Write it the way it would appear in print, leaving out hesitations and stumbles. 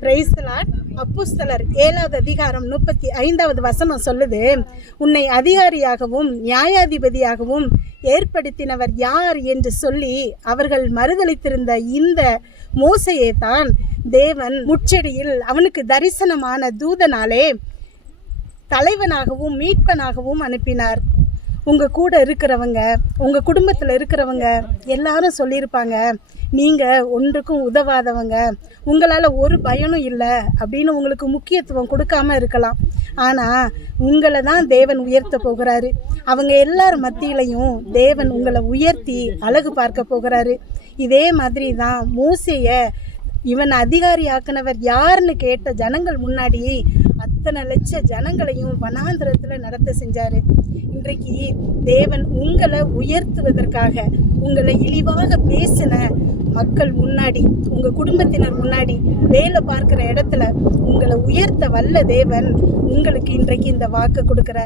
Praise the Lord. அப்போஸ்தலர் 7வது அதிகாரம் 35வது வசனம் சொல்லுது, உன்னை அதிகாரியாகவும் நியாயாதிபதியாகவும் ஏற்படுத்தினவர் யார் என்று சொல்லி அவர்கள் மறுதலித்திருந்த இந்த மோசையை தான் தேவன் முச்செடியில் அவனுக்கு தரிசனமான தூதனாலே தலைவனாகவும் மீட்பனாகவும் அனுப்பினார். உங்கள் கூட இருக்கிறவங்க, உங்கள் குடும்பத்தில் இருக்கிறவங்க எல்லாரும் சொல்லியிருப்பாங்க, நீங்கள் ஒன்றுக்கும் உதவாதவங்க, உங்களால் ஒரு பயனும் இல்லை அப்படின்னு உங்களுக்கு முக்கியத்துவம் கொடுக்காம இருக்கலாம். ஆனால் உங்களை தான் தேவன் உயர்த்த போகிறாரு. அவங்க எல்லார் மத்தியிலையும் தேவன் உங்களை உயர்த்தி அழகு பார்க்க போகிறாரு. இதே மாதிரி தான் மோசேயை இவன் அதிகாரி ஆக்கினவர் யாருன்னு கேட்ட ஜனங்கள் முன்னாடி அத்தனை லட்ச ஜனங்களையும் வனாந்திரத்தில் நடத்த செஞ்சாரு. இன்றைக்கு தேவன் உங்களை உயர்த்துவதற்காக உங்களை இழிவாக பேசின மக்கள் முன்னாடி, உங்க குடும்பத்தினர் முன்னாடி, வேலை பார்க்கிற இடத்துல உங்களை உயர்த்த வல்ல தேவன் உங்களுக்கு இன்றைக்கு இந்த வாக்கு கொடுக்கிறார்.